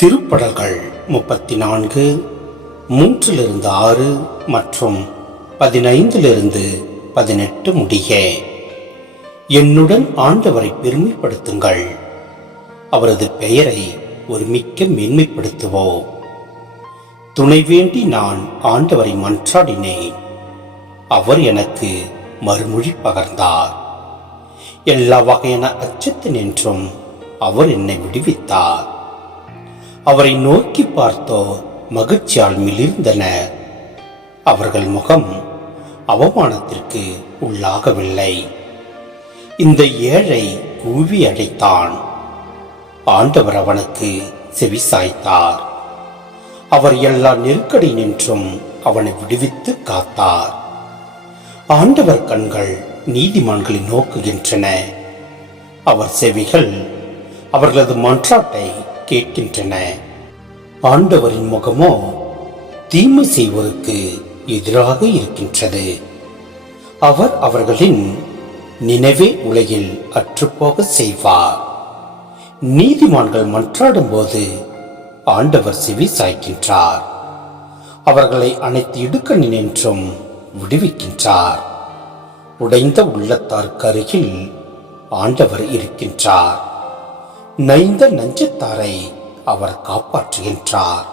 திருப்படல்கள் 34 3-6 மற்றும் 15-18 முடிய. என்னுடன் ஆண்டவரை பெருமைப்படுத்துங்கள், அவரது பெயரை ஒருமிக்க மேன்மைப்படுத்துவோம். துணை வேண்டி நான் ஆண்டவரை மன்றாடினேன், அவர் எனக்கு மறுமொழி பகர்ந்தார். எல்லா வகையான அச்சத்தினின்றும் அவர் என்னை விடுவித்தார். அவரை நோக்கி பார்த்தோர் மகிழ்ச்சியால் மிளிர்ந்தனர். அவர்கள் முகம் அவமானத்திற்கு உள்ளாகவில்லை. இந்த ஏழை கூவி அழைத்தான், ஆண்டவர் அவனுக்கு செவிசாய்த்தார். அவர் எல்லா நெருக்கடி நின்றும் அவனை விடுவித்து காத்தார். ஆண்டவர் கண்கள் நீதிமான்களை நோக்குகின்றன, அவர் செவிகள் அவர்களது மன்றாட்டை கேட்கின்றன. ஆண்டவரின் முகமோ தீமை செய்வோருக்கு எதிராக இருக்கின்றது. அவர் அவர்களின் நினைவே உலகில் அற்றுப்போக செய்வார். நீதிமான்கள் மன்றாடும் போது ஆண்டவர் செவி சாய்க்கின்றார். அவர்களை அனைத்து இடுக்கணினின்றும் விடுவிக்கின்றார். உடைந்த உள்ளத்தாருக்கு அருகில் ஆண்டவர் இருக்கின்றார். நைந்த நஞ்சத்தாரை அவர் காப்பாற்றுகின்றார்.